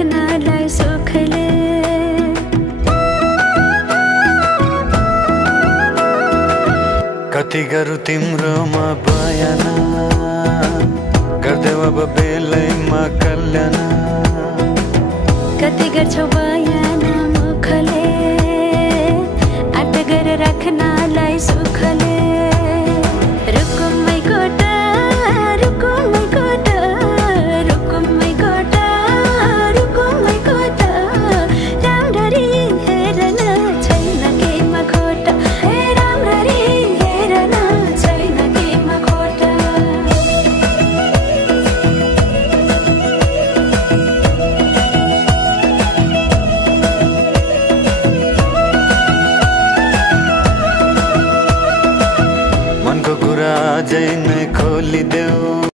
राख्नलाई सुखले। कति गरौँ तिम्रोमा बयान, गर्दै अब बेलैमा कल्याण। कति गर्छौ बयान मुखले, आँट गरेर राख्नलाई सुखले।